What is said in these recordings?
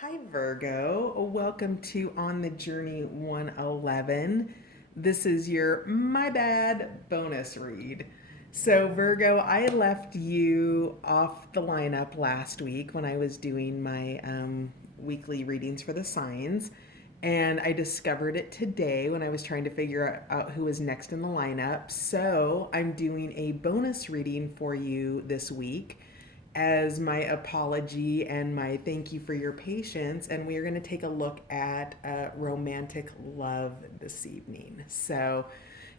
Hi, Virgo. Welcome to On the Journey 111. This is your My Bad bonus read. So, Virgo, I left you off the lineup last week when I was doing my weekly readings for the signs. And I discovered it today when I was trying to figure out who was next in the lineup. So, I'm doing a bonus reading for you this week as my apology and my thank you for your patience. And we are going to take a look at romantic love this evening. So,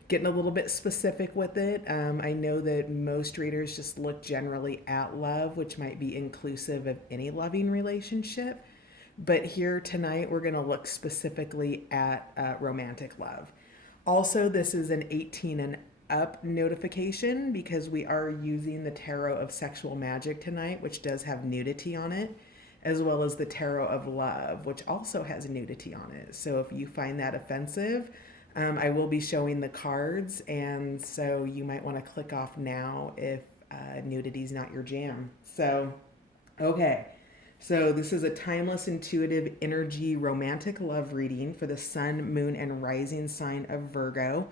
getting a little bit specific with it. I know that most readers just look generally at love, which might be inclusive of any loving relationship. But here tonight, we're going to look specifically at romantic love. Also, this is an 18 and up notification because we are using the Tarot of Sexual Magic tonight, which does have nudity on it, as well as the Tarot of Love, which also has nudity on it. So if you find that offensive, I will be showing the cards, and so you might want to click off now if nudity is not your jam. So, okay. So, this is a timeless, intuitive energy romantic love reading for the sun, moon, and rising sign of Virgo.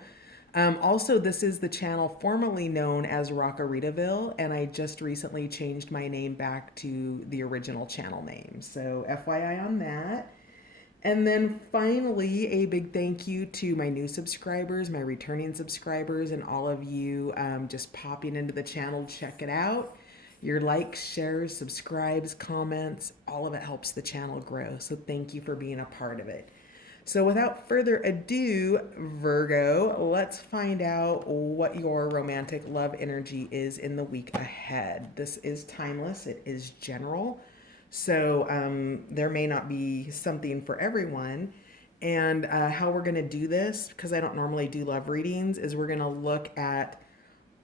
Also, this is the channel formerly known as Rockaritaville, and I just recently changed my name back to the original channel name. So, FYI on that. And then finally, a big thank you to my new subscribers, my returning subscribers, and all of you just popping into the channel to check it out. Your likes, shares, subscribes, comments, all of it helps the channel grow. So thank you for being a part of it. So without further ado, Virgo, let's find out what your romantic love energy is in the week ahead. This is timeless, it is general. So there may not be something for everyone. And how we're going to do this, because I don't normally do love readings, is we're going to look at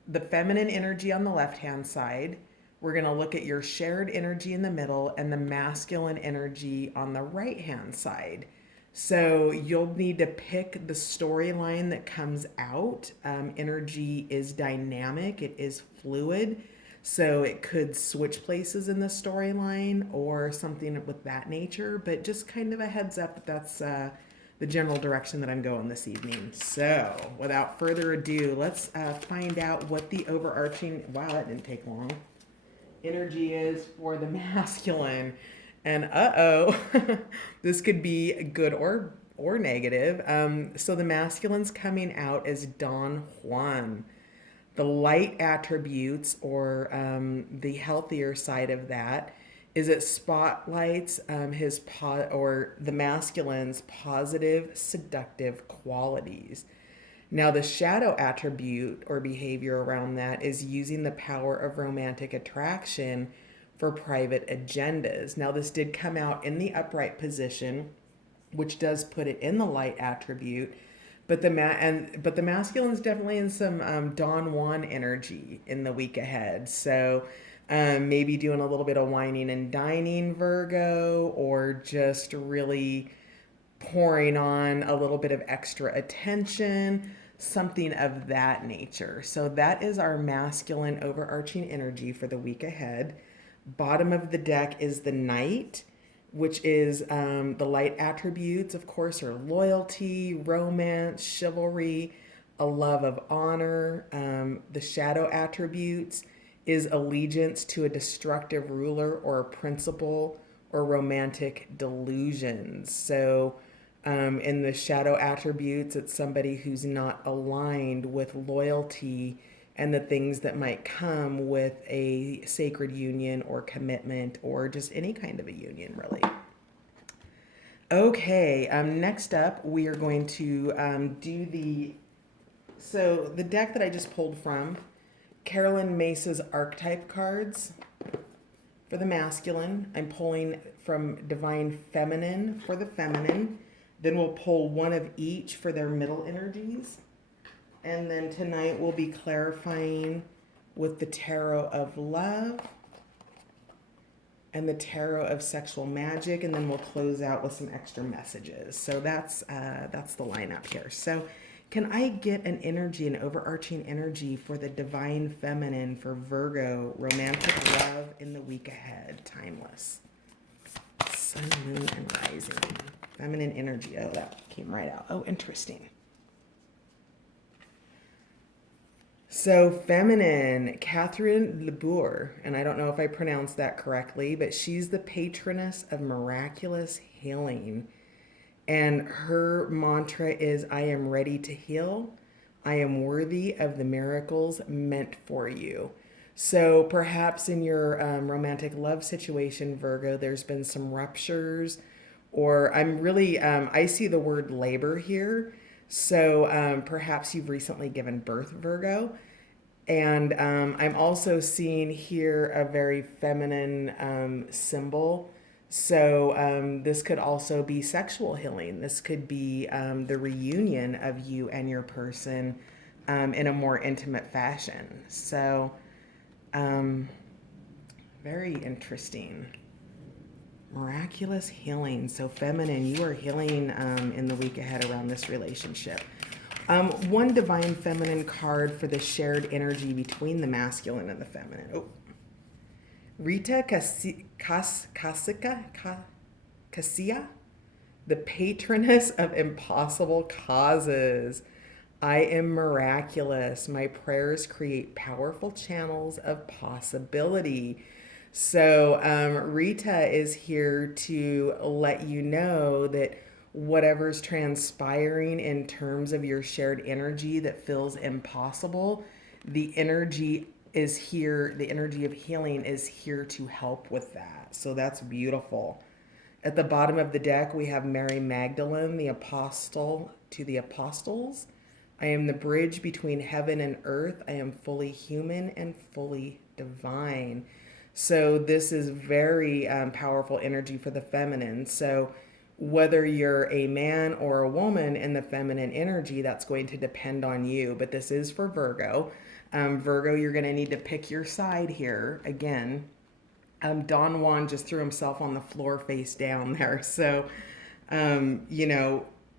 the feminine energy on the left-hand side. We're going to look at your shared energy in the middle and the masculine energy on the right-hand side. So you'll need to pick the storyline that comes out. Energy is dynamic, it is fluid. So it could switch places in the storyline or something with that nature, but just kind of a heads up that that's the general direction that I'm going this evening. So without further ado, let's find out what the overarching, wow, that didn't take long, energy is for the masculine. And this could be good or negative. So the masculine's coming out as Don Juan. The light attributes, or the healthier side of that, is it spotlights or the masculine's positive, seductive qualities. Now, the shadow attribute or behavior around that is using the power of romantic attraction for private agendas. Now, this did come out in the upright position, which does put it in the light attribute. But the masculine's definitely in some Don Juan energy in the week ahead. So maybe doing a little bit of whining and dining, Virgo, or just really pouring on a little bit of extra attention, something of that nature. So that is our masculine overarching energy for the week ahead. Bottom of the deck is the Knight, which is the light attributes, of course, are loyalty, romance, chivalry, a love of honor. The shadow attributes is allegiance to a destructive ruler or a principle or romantic delusions. So in the shadow attributes, it's somebody who's not aligned with loyalty and the things that might come with a sacred union or commitment or just any kind of a union, really. Okay, next up, we are going to so the deck that I just pulled from, Carolyn Mesa's archetype cards for the masculine. I'm pulling from Divine Feminine for the feminine. Then we'll pull one of each for their middle energies. And then tonight we'll be clarifying with the Tarot of Love and the Tarot of Sexual Magic, and then we'll close out with some extra messages. So that's the lineup here. So can I get an energy, an overarching energy for the Divine Feminine for Virgo, romantic love in the week ahead, timeless? Sun, moon, and rising. Feminine energy. Oh, that came right out. Oh, interesting. So feminine, Catherine Lebour, and I don't know if I pronounced that correctly, but she's the patroness of miraculous healing. And her mantra is, I am ready to heal. I am worthy of the miracles meant for you. So perhaps in your romantic love situation, Virgo, there's been some ruptures, or I see the word labor here. So perhaps you've recently given birth, Virgo. And I'm also seeing here a very feminine symbol. So this could also be sexual healing. This could be the reunion of you and your person in a more intimate fashion. So very interesting. Miraculous healing. So feminine, you are healing in the week ahead around this relationship. One divine feminine card for the shared energy between the masculine and the feminine. Oh, Rita Casilla, the patroness of impossible causes. I am miraculous. My prayers create powerful channels of possibility. So Rita is here to let you know that whatever's transpiring in terms of your shared energy that feels impossible, the energy is here, the energy of healing is here to help with that. So that's beautiful. At the bottom of the deck, we have Mary Magdalene, the apostle to the apostles. I am the bridge between heaven and earth. I am fully human and fully divine. So this is very powerful energy for the feminine. So whether you're a man or a woman in the feminine energy, that's going to depend on you. But this is for Virgo. Virgo, you're going to need to pick your side here again. Don Juan just threw himself on the floor face down there. So,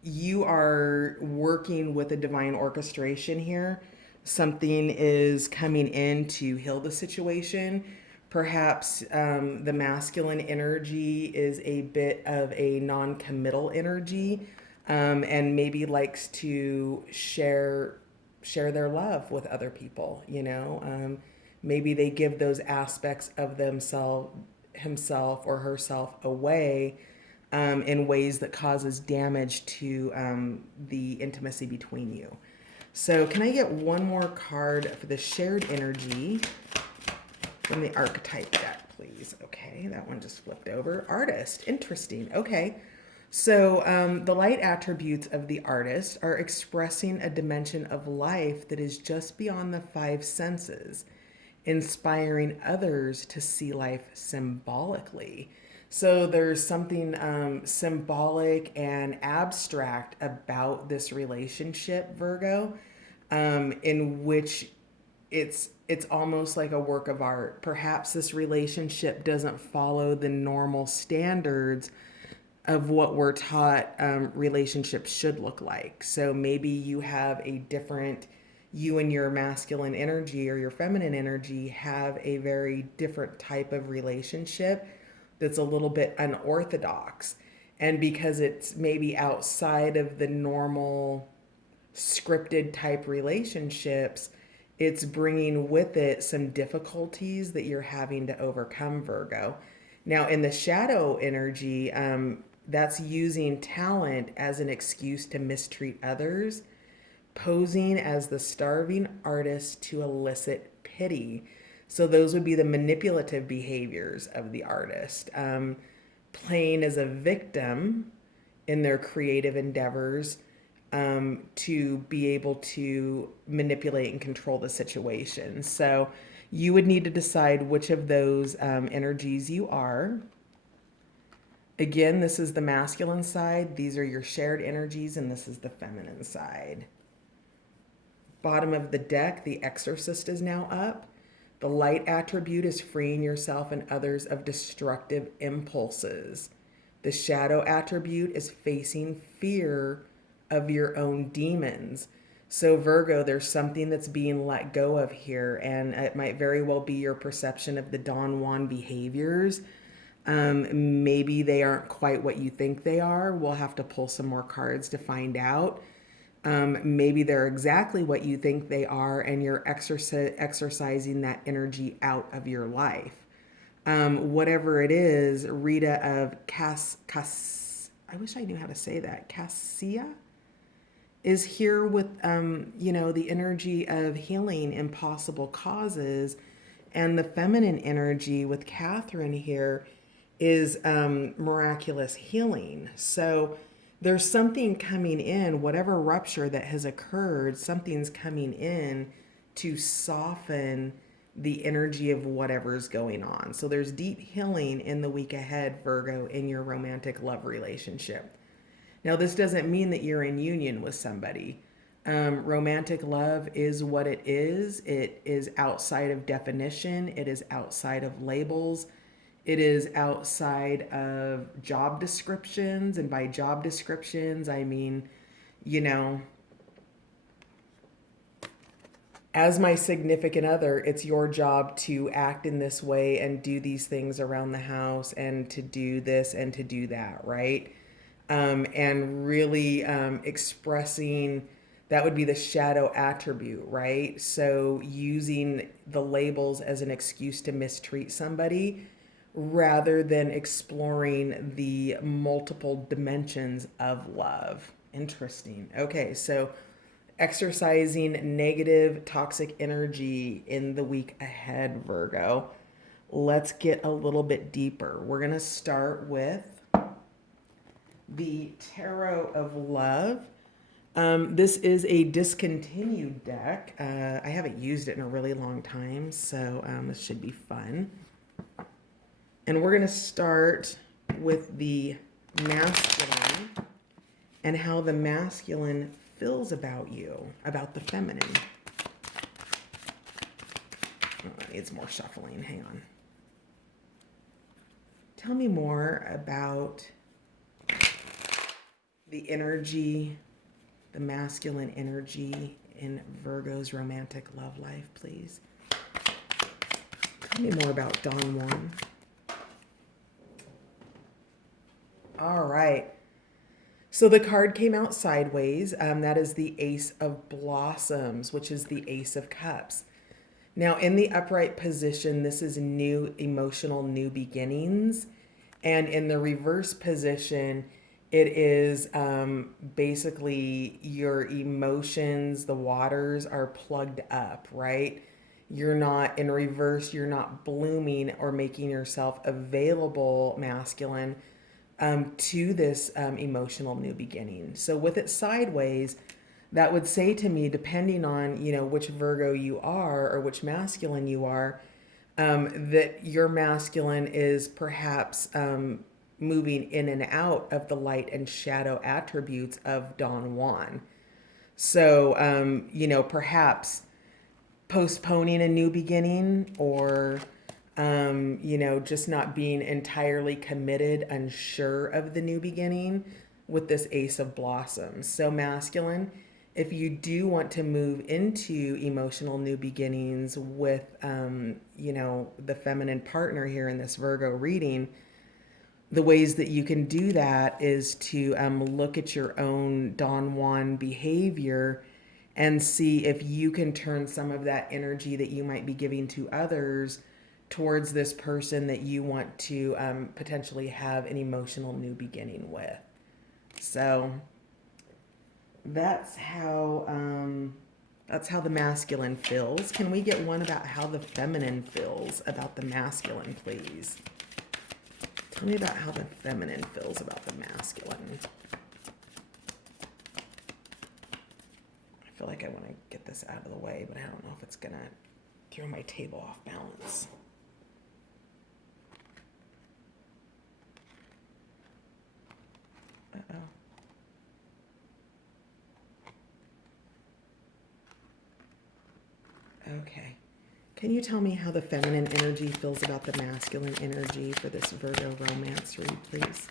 you are working with a divine orchestration here. Something is coming in to heal the situation. Perhaps the masculine energy is a bit of a non-committal energy, and maybe likes to share their love with other people. Maybe they give those aspects of himself or herself away in ways that causes damage to the intimacy between you. So can I get one more card for the shared energy from the archetype deck, please? Okay, that one just flipped over. Artist, interesting. Okay, so the light attributes of the artist are expressing a dimension of life that is just beyond the five senses, inspiring others to see life symbolically. So there's something symbolic and abstract about this relationship, Virgo, in which it's almost like a work of art. Perhaps this relationship doesn't follow the normal standards of what we're taught relationships should look like. So maybe you have you and your masculine energy or your feminine energy have a very different type of relationship that's a little bit unorthodox. And because it's maybe outside of the normal scripted type relationships, it's bringing with it some difficulties that you're having to overcome, Virgo. Now, in the shadow energy, that's using talent as an excuse to mistreat others, posing as the starving artist to elicit pity. So those would be the manipulative behaviors of the artist, playing as a victim in their creative endeavors to be able to manipulate and control the situation. So you would need to decide which of those energies you are. Again, this is the masculine side. These are your shared energies, and this is the feminine side. Bottom of the deck, the exorcist is now up. The light attribute is freeing yourself and others of destructive impulses. The shadow attribute is facing fear of your own demons. So Virgo, there's something that's being let go of here, and it might very well be your perception of the Don Juan behaviors. Maybe they aren't quite what you think they are. We'll have to pull some more cards to find out. Maybe they're exactly what you think they are, and you're exercising that energy out of your life. Whatever it is, Rita of I wish I knew how to say that. Cassia is here with, the energy of healing impossible causes. And the feminine energy with Catherine here is miraculous healing. So there's something coming in, whatever rupture that has occurred, something's coming in to soften the energy of whatever's going on. So there's deep healing in the week ahead, Virgo, in your romantic love relationship. Now, this doesn't mean that you're in union with somebody. Romantic love is what it is. It is outside of definition. It is outside of labels. It is outside of job descriptions. And by job descriptions, I mean, as my significant other, it's your job to act in this way and do these things around the house and to do this and to do that, right? And really expressing that would be the shadow attribute, right? So using the labels as an excuse to mistreat somebody rather than exploring the multiple dimensions of love. Interesting. Okay, so exercising negative, toxic energy in the week ahead, Virgo. Let's get a little bit deeper. We're going to start with the Tarot of Love. This is a discontinued deck. I haven't used it in a really long time, so this should be fun. And we're going to start with the masculine and how the masculine feels about you, about the feminine. Oh, that needs more shuffling. Hang on. Tell me more about the energy, the masculine energy in Virgo's romantic love life, please. Tell me more about Don Juan. All right. So the card came out sideways. That is the Ace of Blossoms, which is the Ace of Cups. Now, in the upright position, this is new emotional new beginnings. And in the reverse position, it is basically your emotions, the waters are plugged up, right? You're not in reverse, you're not blooming or making yourself available, masculine, to this emotional new beginning. So with it sideways, that would say to me, depending on, which Virgo you are or which masculine you are, that your masculine is perhaps moving in and out of the light and shadow attributes of Don Juan. So, perhaps postponing a new beginning or, just not being entirely committed, unsure of the new beginning with this Ace of Blossoms. So masculine, if you do want to move into emotional new beginnings with, the feminine partner here in this Virgo reading, the ways that you can do that is to look at your own Don Juan behavior and see if you can turn some of that energy that you might be giving to others towards this person that you want to potentially have an emotional new beginning with. So that's how the masculine feels. Can we get one about how the feminine feels about the masculine, please? Tell me about how the feminine feels about the masculine. I feel like I want to get this out of the way, but I don't know if it's going to throw my table off balance. Uh-oh. Okay. Can you tell me how the feminine energy feels about the masculine energy for this Virgo romance read, please?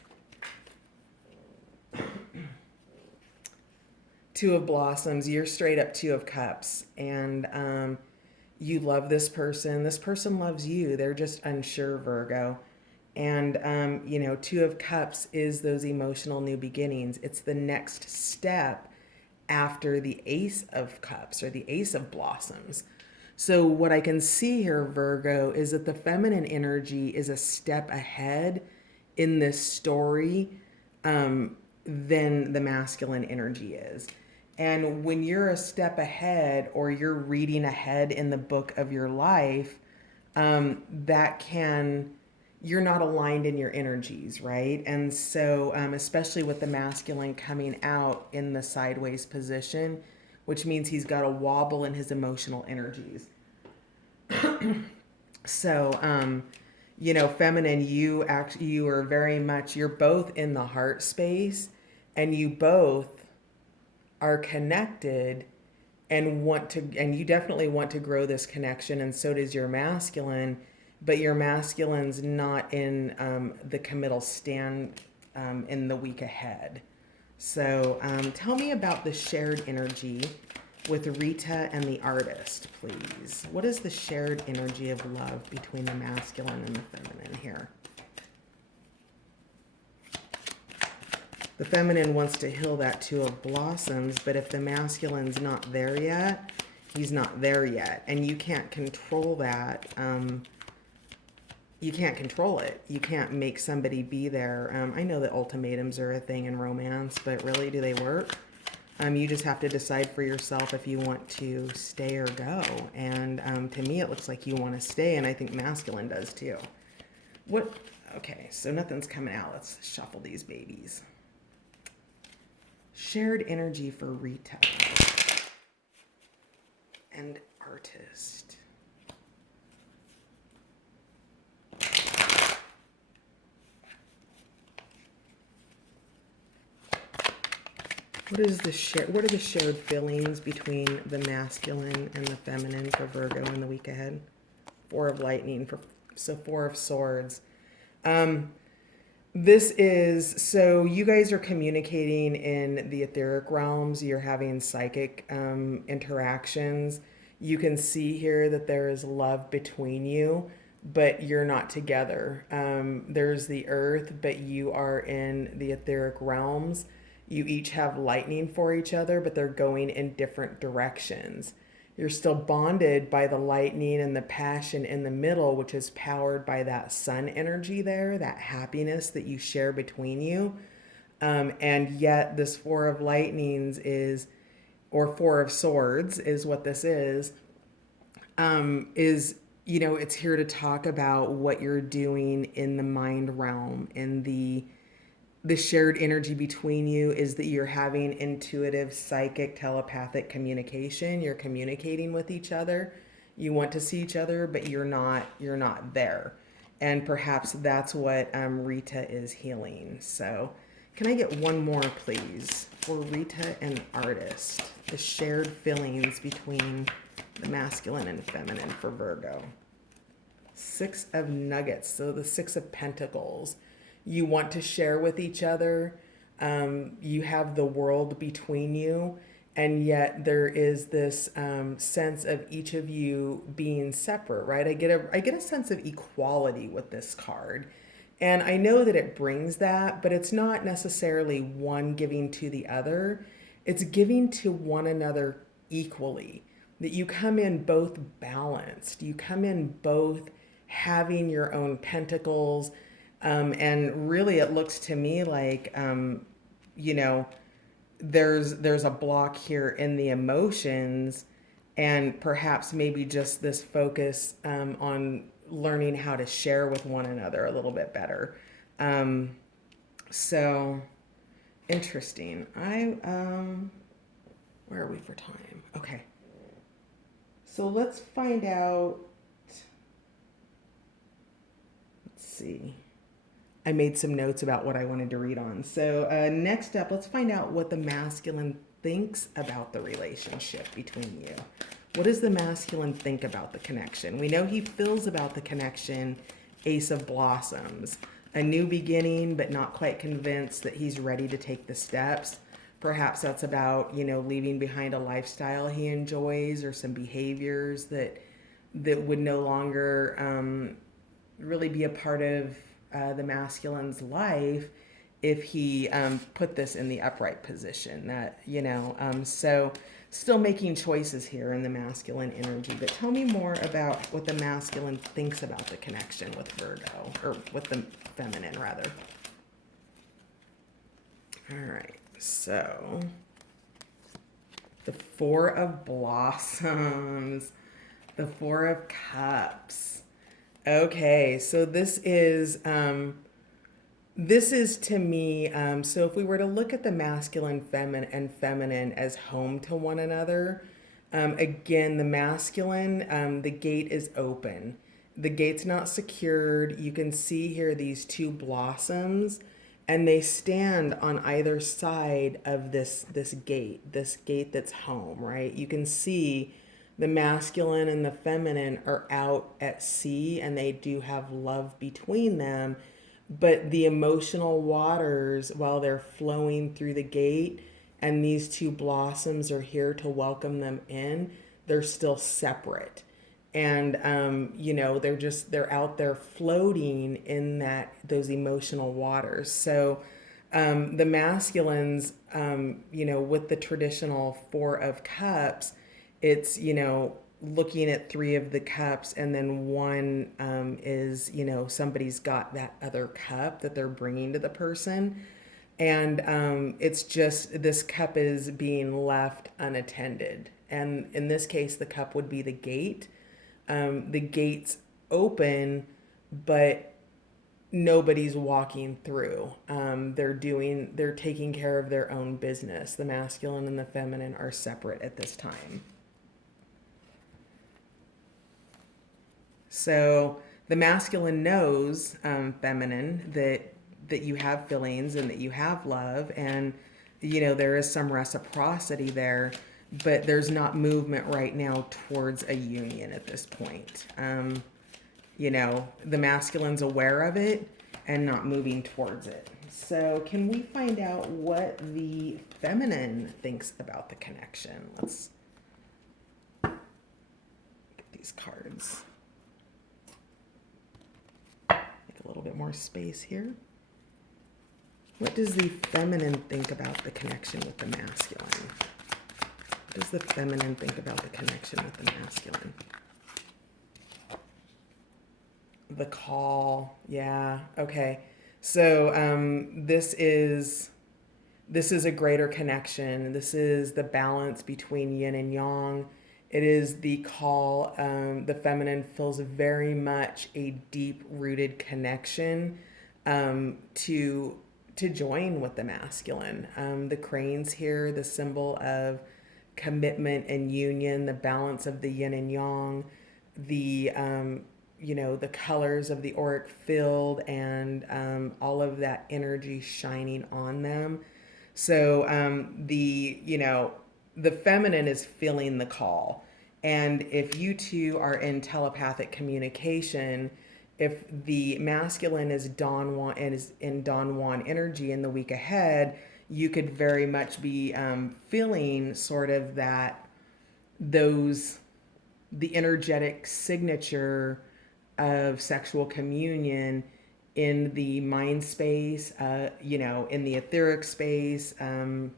Two of Blossoms, you're straight up Two of Cups. And you love this person. This person loves you. They're just unsure, Virgo. And, Two of Cups is those emotional new beginnings. It's the next step after the Ace of Cups or the Ace of Blossoms. So, what I can see here, Virgo, is that the feminine energy is a step ahead in this story than the masculine energy is. And when you're a step ahead or you're reading ahead in the book of your life, that can, you're not aligned in your energies, right? And so, especially with the masculine coming out in the sideways position, which means he's got a wobble in his emotional energies. So, feminine, you are very much, you're both in the heart space, and you both are connected and you definitely want to grow this connection, and so does your masculine, but your masculine's not in the committal stand in the week ahead. So tell me about the shared energy with Rita and the artist, please. What is the shared energy of love between the masculine and the feminine here? The feminine wants to heal that Two of Blossoms, but if the masculine's not there yet, he's not there yet. And you can't control that. You can't control it. You can't make somebody be there. I know that ultimatums are a thing in romance, but really, do they work? You just have to decide for yourself if you want to stay or go. And to me, it looks like you want to stay, and I think masculine does too. What? Okay, so nothing's coming out. Let's shuffle these babies. Shared energy for Rita and artist. What are the shared feelings between the masculine and the feminine for Virgo in the week ahead? Four of Lightning, Four of Swords. So you guys are communicating in the etheric realms. You're having psychic interactions. You can see here that there is love between you, but you're not together. There's the earth, but you are in the etheric realms. You each have lightning for each other, but they're going in different directions. You're still bonded by the lightning and the passion in the middle, which is powered by that sun energy there, that happiness that you share between you. And yet this Four of Lightnings or Four of Swords is what this is, it's here to talk about what you're doing in the mind realm, in the shared energy between you is that you're having intuitive, psychic, telepathic communication. You're communicating with each other. You want to see each other, but you're not there. And perhaps that's what Rita is healing. So can I get one more, please, for Rita and artist? The shared feelings between the masculine and feminine for Virgo. Six of Nuggets, so the Six of Pentacles. You want to share with each other. You have the world between you, and yet there is this sense of each of you being separate, right? I get a sense of equality with this card, and I know that it brings that, but it's not necessarily one giving to the other. It's giving to one another equally. That you come in both balanced. You come in both having your own pentacles. And really it looks to me like, there's a block here in the emotions, and perhaps maybe just this focus on learning how to share with one another a little bit better. So interesting. Where are we for time? Okay. So let's find out. Let's see. I made some notes about what I wanted to read on. So next up, let's find out what the masculine thinks about the relationship between you. What does the masculine think about the connection? We know he feels about the connection, Ace of Blossoms. A new beginning, but not quite convinced that he's ready to take the steps. Perhaps that's about, leaving behind a lifestyle he enjoys or some behaviors that would no longer really be a part of the masculine's life if he put this in the upright position. That, so still making choices here in the masculine energy. But tell me more about what the masculine thinks about the connection with Virgo, or with the feminine, rather. All right, so the Four of Blossoms, the Four of Cups. Okay, so this is to me, so if we were to look at the masculine and feminine as home to one another, again, the masculine, the gate is open. The gate's not secured. You can see here these two blossoms, and they stand on either side of this gate that's home, right? You can see the masculine and the feminine are out at sea, and they do have love between them, but the emotional waters, while they're flowing through the gate and these two blossoms are here to welcome them in, they're still separate. And they're out there floating in those emotional waters. So the masculines, with the traditional Four of Cups, it's, looking at three of the cups, and then one is, somebody's got that other cup that they're bringing to the person. And it's just, this cup is being left unattended. And in this case, the cup would be the gate. The gate's open, but nobody's walking through. They're taking care of their own business. The masculine and the feminine are separate at this time. So the masculine knows, feminine, that you have feelings and that you have love, and there is some reciprocity there, but there's not movement right now towards a union at this point. The masculine's aware of it and not moving towards it. So can we find out what the feminine thinks about the connection? Let's get these cards. Make a little bit more space here. What does the feminine think about the connection with the masculine? What does the feminine think about the connection with the masculine? The call. Yeah. Okay. So this is a greater connection. This is the balance between yin and yang. It is the call. The feminine feels very much a deep-rooted connection to join with the masculine. The cranes here, the symbol of commitment and union, the balance of the yin and yang, the the colors of the auric field, and all of that energy shining on them. So the feminine is feeling the call. And if you two are in telepathic communication, if the masculine is Don Juan and is in Don Juan energy in the week ahead, you could very much be feeling sort of the energetic signature of sexual communion in the mind space, in the etheric space, in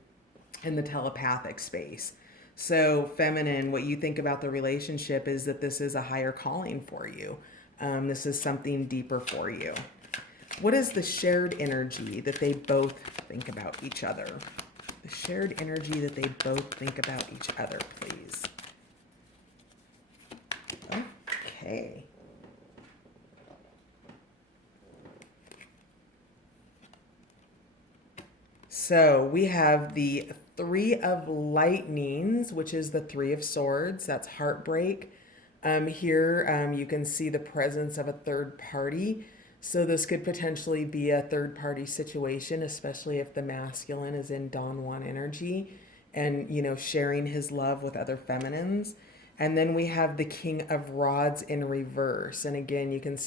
the telepathic space. So feminine, what you think about the relationship is that this is a higher calling for you. This is something deeper for you. What is the shared energy that they both think about each other? The shared energy that they both think about each other, please. Okay. So we have the Three of Lightnings, which is the Three of Swords. That's heartbreak. Here you can see the presence of a third party. So this could potentially be a third party situation, especially if the masculine is in Don Juan energy and, sharing his love with other feminines. And then we have the King of Rods in reverse. And again, you can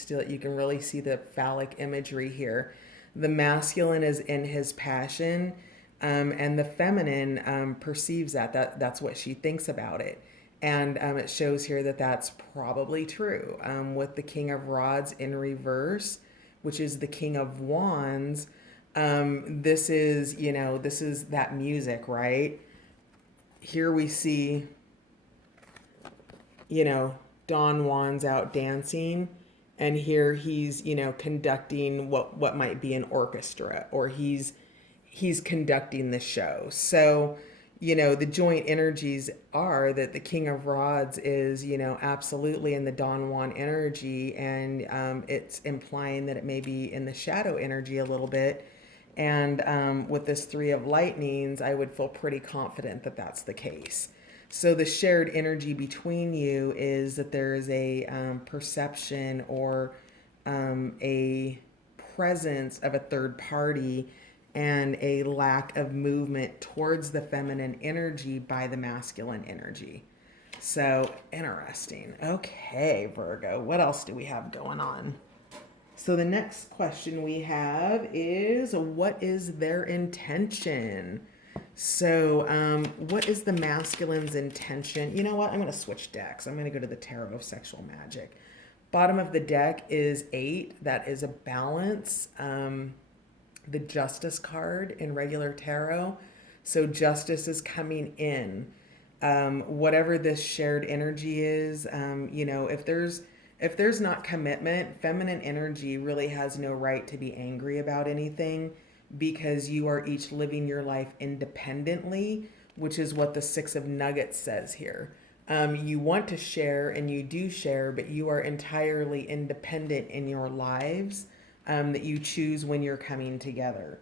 really see the phallic imagery here. The masculine is in his passion, and the feminine perceives that's what she thinks about it. And it shows here that that's probably true. With the King of Rods in reverse, which is the King of Wands, this is, this is that music, right? Here we see, Don Juan's out dancing, and here he's, conducting what might be an orchestra, or he's conducting the show. So, the joint energies are that the King of Rods is, absolutely in the Don Juan energy, and it's implying that it may be in the shadow energy a little bit. And with this Three of Lightnings, I would feel pretty confident that that's the case. So the shared energy between you is that there is a perception or a presence of a third party and a lack of movement towards the feminine energy by the masculine energy. So interesting. Okay, Virgo, what else do we have going on? So the next question we have is, what is their intention? So what is the masculine's intention? You know what? I'm going to switch decks. I'm going to go to the Tarot of Sexual Magic. Bottom of the deck is 8. That is a balance. The Justice card in regular tarot. So justice is coming in. Whatever this shared energy is, if there's not commitment, feminine energy really has no right to be angry about anything, because you are each living your life independently, which is what the Six of Nuggets says here. You want to share, and you do share, but you are entirely independent in your lives that you choose when you're coming together.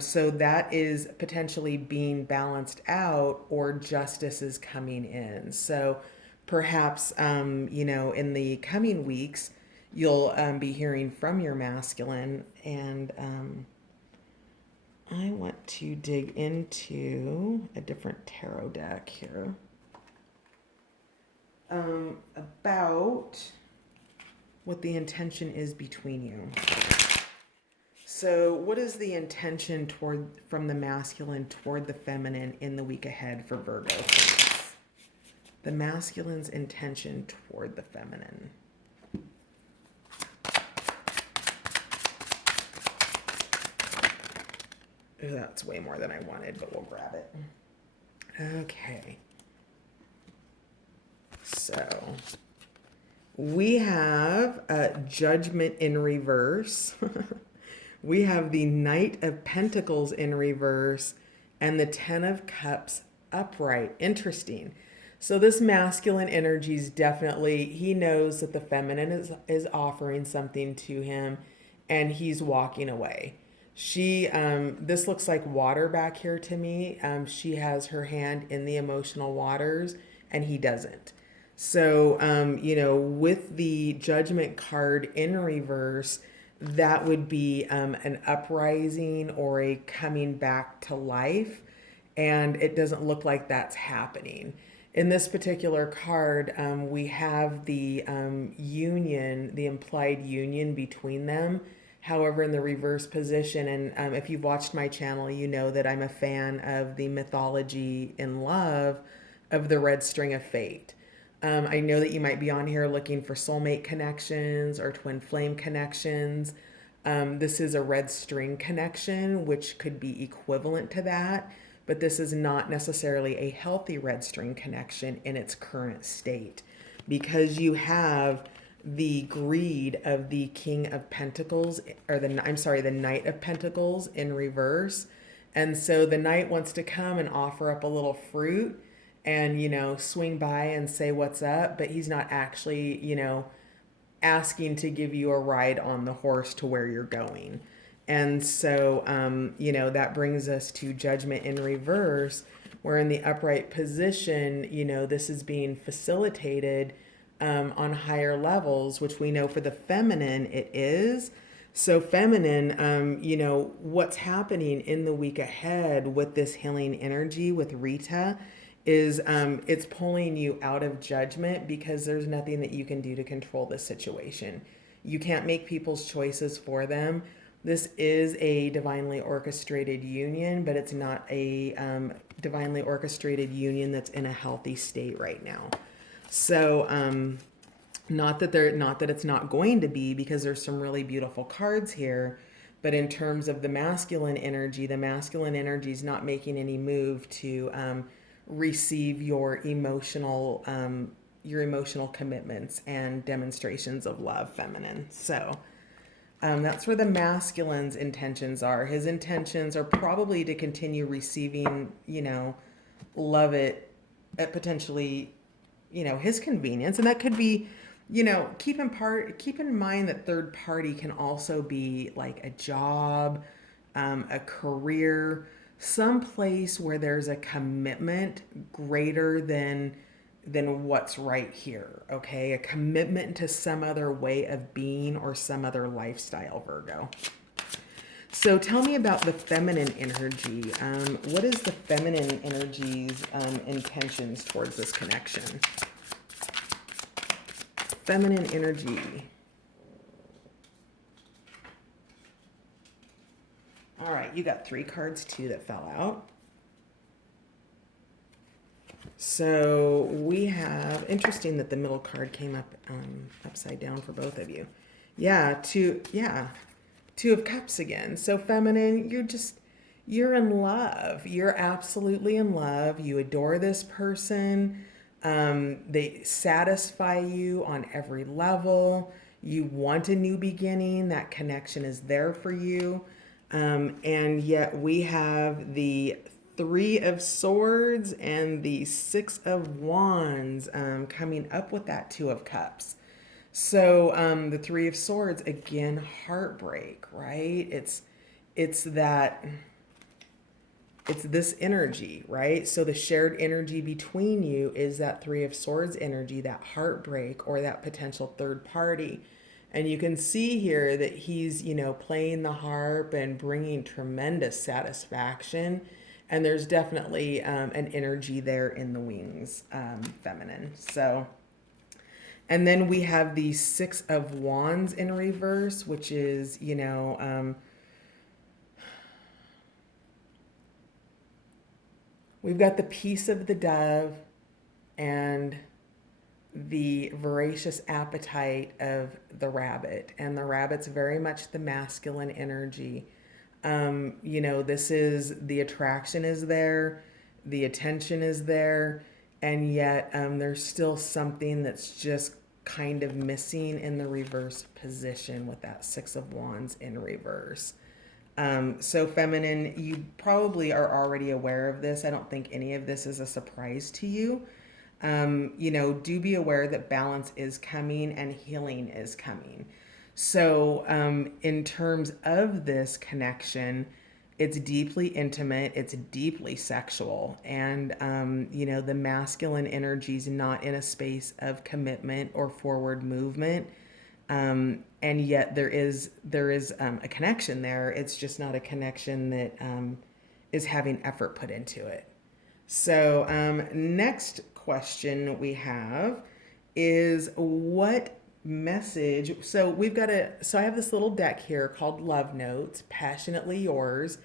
So that is potentially being balanced out, or justice is coming in. So perhaps, in the coming weeks, you'll be hearing from your masculine. And I want to dig into a different tarot deck here about what the intention is between you. So what is the intention from the masculine toward the feminine in the week ahead for Virgo? The masculine's intention toward the feminine. Ooh, that's way more than I wanted, but we'll grab it. Okay. So we have Judgment in reverse. We have the Knight of Pentacles in reverse and the Ten of Cups upright. Interesting. So this masculine energy is definitely, he knows that the feminine is offering something to him, and he's walking away. This looks like water back here to me. She has her hand in the emotional waters, and he doesn't. So, with the Judgment card in reverse, that would be an uprising or a coming back to life. And it doesn't look like that's happening. In this particular card, we have the union, the implied union between them. However, in the reverse position, and if you've watched my channel, you know that I'm a fan of the mythology in love of the red string of fate. I know that you might be on here looking for soulmate connections or twin flame connections. This is a red string connection, which could be equivalent to that, but this is not necessarily a healthy red string connection in its current state, because you have the greed of the King of Pentacles, or the Knight of Pentacles in reverse. And so the Knight wants to come and offer up a little fruit and, swing by and say what's up, but he's not actually, asking to give you a ride on the horse to where you're going. And so, that brings us to Judgment in reverse, where in the upright position, this is being facilitated on higher levels, which we know for the feminine it is. So feminine, what's happening in the week ahead with this healing energy with Rita is it's pulling you out of judgment, because there's nothing that you can do to control this situation. You can't make people's choices for them. This is a divinely orchestrated union, but it's not a divinely orchestrated union that's in a healthy state right now. So, Not that it's not going to be, because there's some really beautiful cards here, but in terms of the masculine energy is not making any move to receive your emotional commitments and demonstrations of love, feminine. So that's where the masculine's intentions are. His intentions are probably to continue receiving, love at potentially, his convenience. And that could be, keep in mind that third party can also be like a job, a career, some place where there's a commitment greater than what's right here. Okay, a commitment to some other way of being or some other lifestyle, Virgo. So tell me about the feminine energy. What is the feminine energy's intentions towards this connection? Feminine energy. All right, you got 3 cards too that fell out. So we have, interesting that the middle card came up upside down for both of you. Two of Cups again. So feminine, you're in love. You're absolutely in love. You adore this person. They satisfy you on every level. You want a new beginning. That connection is there for you. And yet we have the 3 of Swords and the 6 of Wands coming up with that 2 of Cups. So the 3 of Swords, again, heartbreak, right? It's this energy, right? So the shared energy between you is that 3 of Swords energy, that heartbreak or that potential third party. And you can see here that he's, playing the harp and bringing tremendous satisfaction. And there's definitely an energy there in the wings, feminine. So, and then we have the 6 of Wands in reverse, which is, we've got the peace of the dove and the voracious appetite of the rabbit. And the rabbit's very much the masculine energy. This is, the attraction is there, the attention is there, and yet there's still something that's just kind of missing in the reverse position with that 6 of Wands in reverse. So feminine, you probably are already aware of this. I don't think any of this is a surprise to you. Do be aware that balance is coming and healing is coming. So in terms of this connection, it's deeply intimate, it's deeply sexual, and the masculine energy is not in a space of commitment or forward movement, and yet there is a connection there. It's just not a connection that is having effort put into it. So next question we have is, what message? So I have this little deck here called Love Notes, Passionately Yours,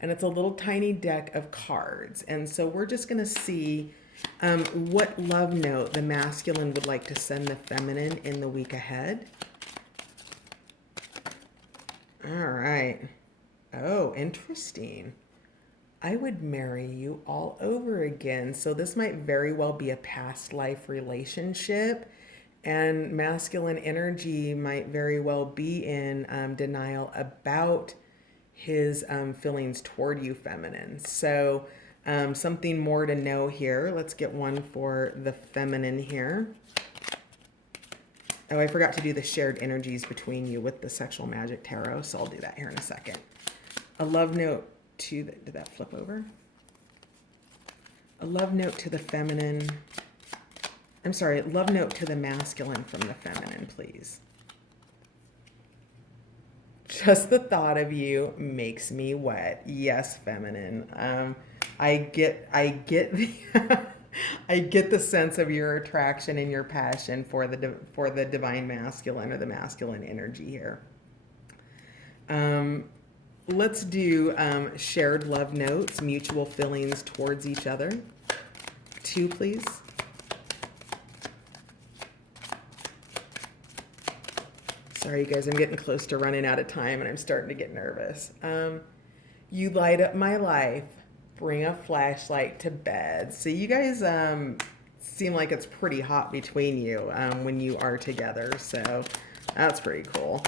and it's a little tiny deck of cards. And so we're just going to see what love note the masculine would like to send the feminine in the week ahead. All right. Oh, interesting. I would marry you all over again. So this might very well be a past life relationship, and masculine energy might very well be in denial about his feelings toward you, feminine. So something more to know here. Let's get one for the feminine here. Oh, I forgot to do the shared energies between you with the Sexual Magic Tarot, so I'll do that here in a second. A love note to did that flip over? A love note to the feminine. I'm sorry, love note to the masculine from the feminine, please. Just the thought of you makes me wet. Yes, feminine. I get the I get the sense of your attraction and your passion for the divine masculine or the masculine energy here. Let's do shared love notes, mutual feelings towards each other. 2, please. Sorry, you guys, I'm getting close to running out of time and I'm starting to get nervous. You light up my life, bring a flashlight to bed. So you guys seem like it's pretty hot between you when you are together. So that's pretty cool.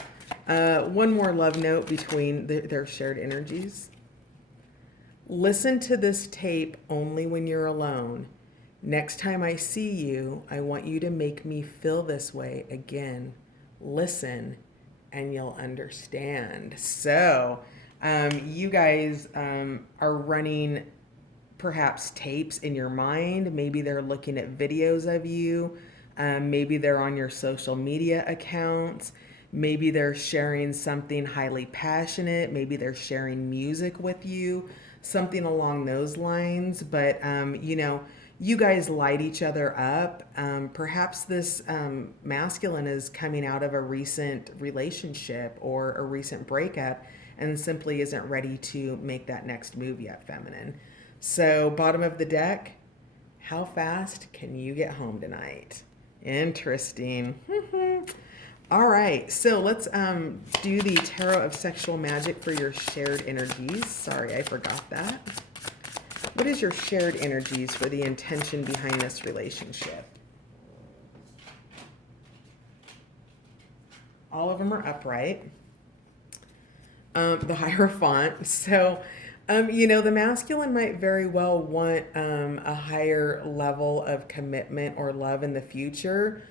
One more love note between their shared energies. Listen to this tape only when you're alone. Next time I see you, I want you to make me feel this way again. Listen and you'll understand. So you guys are running perhaps tapes in your mind. Maybe they're looking at videos of you. Maybe they're on your social media accounts. Maybe they're sharing something highly passionate. Maybe they're sharing music with you, something along those lines. But, you guys light each other up. Perhaps this masculine is coming out of a recent relationship or a recent breakup and simply isn't ready to make that next move yet, feminine. So, bottom of the deck, how fast can you get home tonight? Interesting. All right, so let's do the Tarot of Sexual Magic for your shared energies. Sorry, I forgot that. What is your shared energies for the intention behind this relationship? All of them are upright. The Hierophant. So, the masculine might very well want a higher level of commitment or love in the future.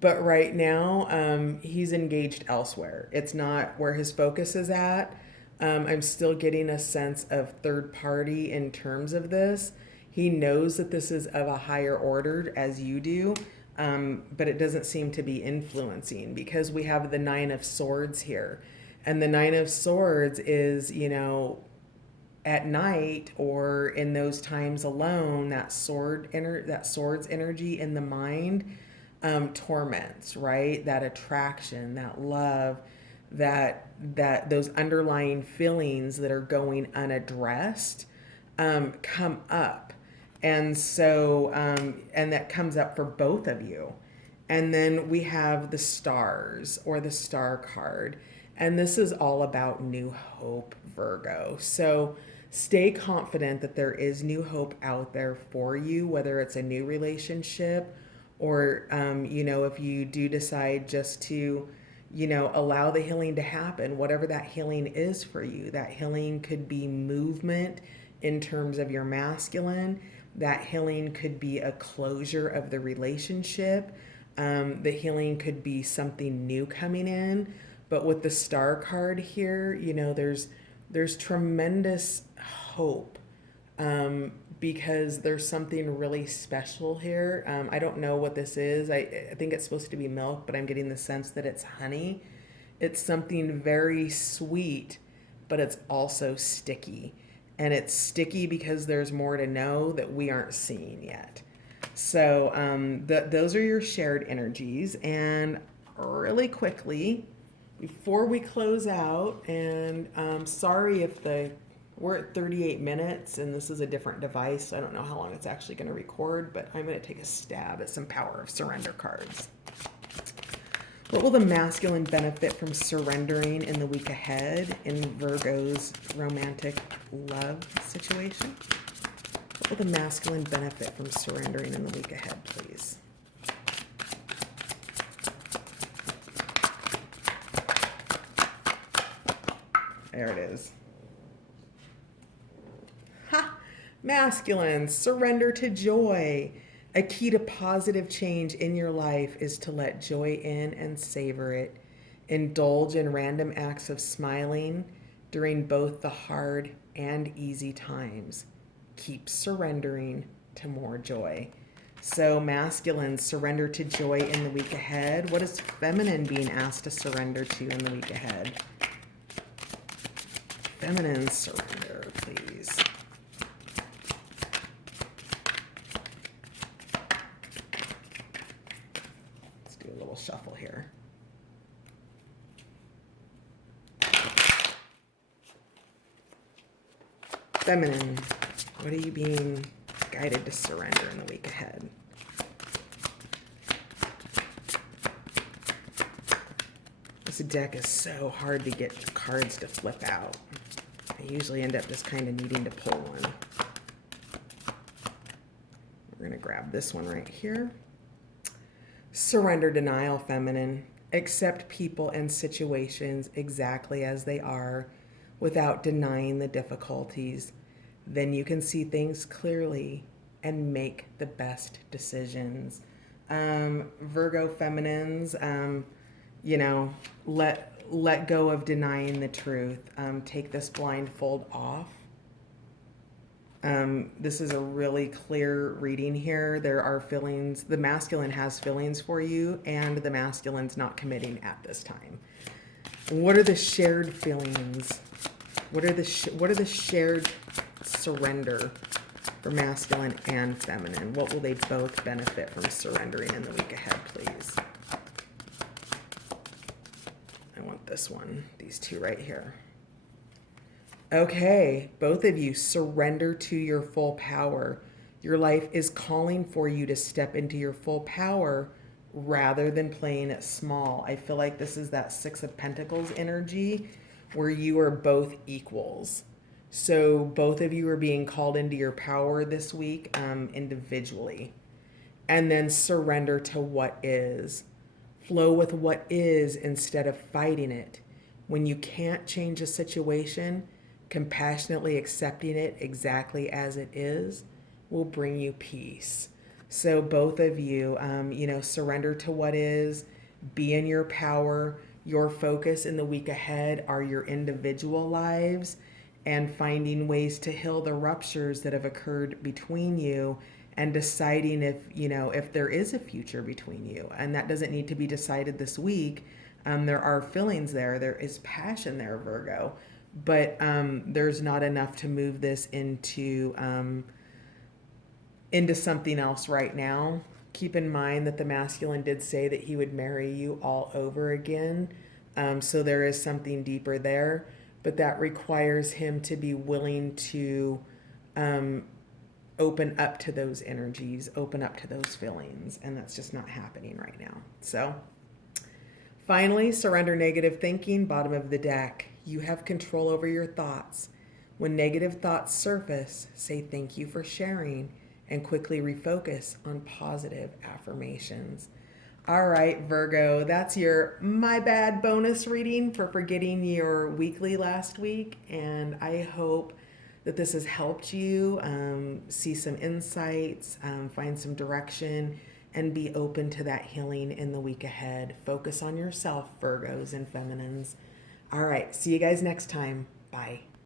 But right now, he's engaged elsewhere. It's not where his focus is at. I'm still getting a sense of third party in terms of this. He knows that this is of a higher order as you do, but it doesn't seem to be influencing because we have the Nine of Swords here. And the Nine of Swords is, at night or in those times alone, that swords energy in the mind torments, right? That attraction, that love, that those underlying feelings that are going unaddressed come up. And so and that comes up for both of you. And then we have the stars or the star card. And this is all about new hope, Virgo. So stay confident that there is new hope out there for you, whether it's a new relationship or, if you do decide just to, allow the healing to happen, whatever that healing is for you. That healing could be movement in terms of your masculine. That healing could be a closure of the relationship. The healing could be something new coming in. But with the star card here, there's tremendous hope because there's something really special here. I don't know what this is. I think it's supposed to be milk, but I'm getting the sense that it's honey. It's something very sweet, but it's also sticky. And it's sticky because there's more to know that we aren't seeing yet. So those are your shared energies. And really quickly, before we close out, and sorry if we're at 38 minutes and this is a different device. So I don't know how long it's actually going to record, but I'm going to take a stab at some Power of Surrender cards. What will the masculine benefit from surrendering in the week ahead in Virgo's romantic love situation? What will the masculine benefit from surrendering in the week ahead, please? There it is. Ha! Masculine, surrender to joy. A key to positive change in your life is to let joy in and savor it. Indulge in random acts of smiling during both the hard and easy times. Keep surrendering to more joy. So masculine, surrender to joy in the week ahead. What is feminine being asked to surrender to in the week ahead? Feminine, surrender, please. Let's do a little shuffle here. Feminine, what are you being guided to surrender in the week ahead? This deck is so hard to get cards to flip out. I usually end up just kind of needing to pull one. We're going to grab this one right here. Surrender, denial, feminine. Accept people and situations exactly as they are without denying the difficulties. Then you can see things clearly and make the best decisions. Virgo feminines, let go of denying the truth. Take this blindfold off. This is a really clear reading here. There are feelings. The masculine has feelings for you, and the masculine's not committing at this time. What are the shared feelings? What are the shared surrender for masculine and feminine? What will they both benefit from surrendering in the week ahead, please? I want this one, these two right here. Okay, both of you surrender to your full power. Your life is calling for you to step into your full power rather than playing it small. I feel like this is that Six of Pentacles energy where you are both equals. So both of you are being called into your power this week individually. And then surrender to what is. Flow with what is instead of fighting it. When you can't change a situation, compassionately accepting it exactly as it is will bring you peace. So both of you, surrender to what is, be in your power. Your focus in the week ahead are your individual lives and finding ways to heal the ruptures that have occurred between you and deciding if there is a future between you. And that doesn't need to be decided this week. There are feelings there. There is passion there, Virgo. But there's not enough to move this into something else right now. Keep in mind that the masculine did say that he would marry you all over again. So there is something deeper there, but that requires him to be willing to open up to those energies, open up to those feelings. And that's just not happening right now. So finally, surrender negative thinking, bottom of the deck. You have control over your thoughts. When negative thoughts surface, say thank you for sharing and quickly refocus on positive affirmations. All right, Virgo, that's your My Bad bonus reading for forgetting your weekly last week. And I hope that this has helped you see some insights, find some direction, and be open to that healing in the week ahead. Focus on yourself, Virgos and feminines. All right, see you guys next time. Bye.